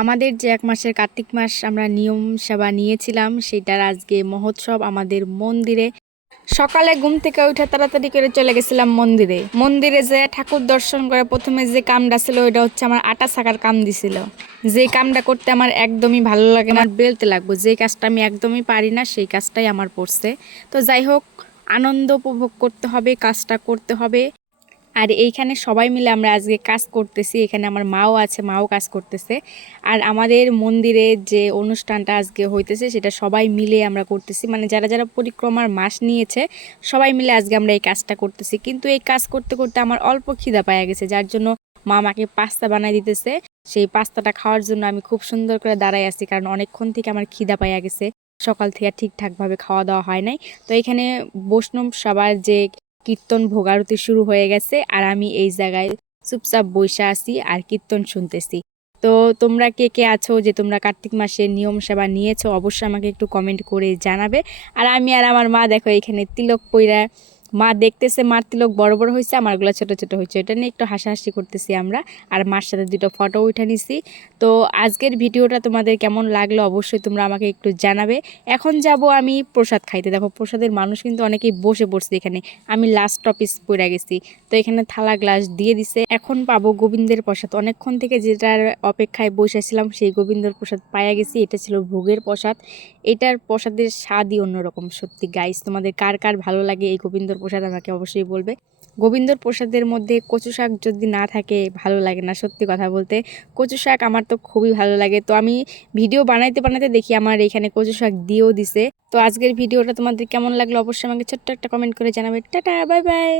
আমাদের যে এক মাসের কার্তিক মাস আমরা নিয়ম সেবা নিয়েছিলাম সেটার আজকে মহোৎসব আমাদের মন্দিরে। সকালে ঘুম থেকে উঠে তাড়াতাড়ি করে চলে গেছিলাম মন্দিরে। মন্দিরে যে ঠাকুর দর্শন করে প্রথমে যে কামটা ছিল ওইটা হচ্ছে আমার আটা ছাকার কাম দিছিল। যে কামটা করতে আমার একদমই ভালো লাগে না, আমার বেলতে লাগবো। যে কাজটা আমি একদমই পারি না সেই কাজটাই আমার পড়ছে। তো যাই হোক, আনন্দ উপভোগ করতে হবে, কাজটা করতে হবে। আর এইখানে সবাই মিলে আমরা আজকে কাজ করতেছি। এখানে আমার মাও আছে, মাও কাজ করতেছে। আর আমাদের মন্দিরে যে অনুষ্ঠানটা আজকে হইতেছে সেটা সবাই মিলে আমরা করতেছি, মানে যারা যারা পরিক্রমার মাস নিয়েছে সবাই মিলে আজকে আমরা এই কাজটা করতেছি। কিন্তু এই কাজ করতে করতে আমার অল্প খিদা পাওয়া গেছে, যার জন্য মা আমাকে পাস্তা বানাই দিতেছে। সেই পাস্তাটা খাওয়ার জন্য আমি খুব সুন্দর করে দাঁড়াই আছি, কারণ অনেকক্ষণ থেকে আমার খিদা পাইয়া গেছে। সকাল থেকে ঠিকঠাকভাবে খাওয়া দাওয়া হয় নাই। তো এখানে বৈষ্ণব সবার যে কীর্তন ভোগারতি শুরু হয়ে গেছে, আর আমি এই জায়গায় চুপচাপ বইসা আছি আর কীর্তন শুনতেছি। তো তোমরা কে কে আছো যে তোমরা কার্তিক মাসের নিয়ম সেবা নিয়েছো অবশ্যই আমাকে একটু কমেন্ট করে জানাবে। আর আমি আর আমার মা দেখো এখানে তিলক পইরা, মা দেখতেছে মার তিলক বড় বড় হয়েছে, আমারগুলো ছোট ছোট হয়েছে, এটা নিয়ে একটু হাসাহাসি করতেছি আমরা। আর মার সাথে দুটো ফটো উঠে নিছি। তো আজকের ভিডিওটা তোমাদের কেমন লাগলো অবশ্যই তোমরা আমাকে একটু জানাবে। এখন যাব আমি প্রসাদ খাইতে। দেখো প্রসাদের মানুষ কিন্তু অনেকেই বসে পড়ছে এখানে। আমি লাস্ট স্টপিস পড়ে গেছি। তো এখানে থালা গ্লাস দিয়ে দিছে, এখন পাবো গোবিন্দের প্রসাদ। অনেকক্ষণ থেকে যেটার অপেক্ষায় বসেছিলাম সেই গোবিন্দর প্রসাদ পাইয়া গেছি। এটা ছিল ভোগের প্রসাদ। এটার প্রসাদের স্বাদই অন্যরকম। সত্যি গাইস, তোমাদের কার কার ভালো লাগে এই গোবিন্দর প্রসাদ আমাকে অবশ্যই বলবে। গোবিন্দর প্রসাদের মধ্যে কচু শাক যদি না থাকে ভালো লাগে না, সত্যি কথা বলতে। কচু শাক আমার তো খুবই ভালো লাগে। তো আমি ভিডিও বানাইতে বানাইতে দেখি আমার এখানে কচু শাক দিয়েও দিছে। তো আজকের ভিডিওটা তোমাদের কেমন লাগলো অবশ্যই আমাকে ছোট্ট একটা কমেন্ট করে জানাবে। Tata, bye bye.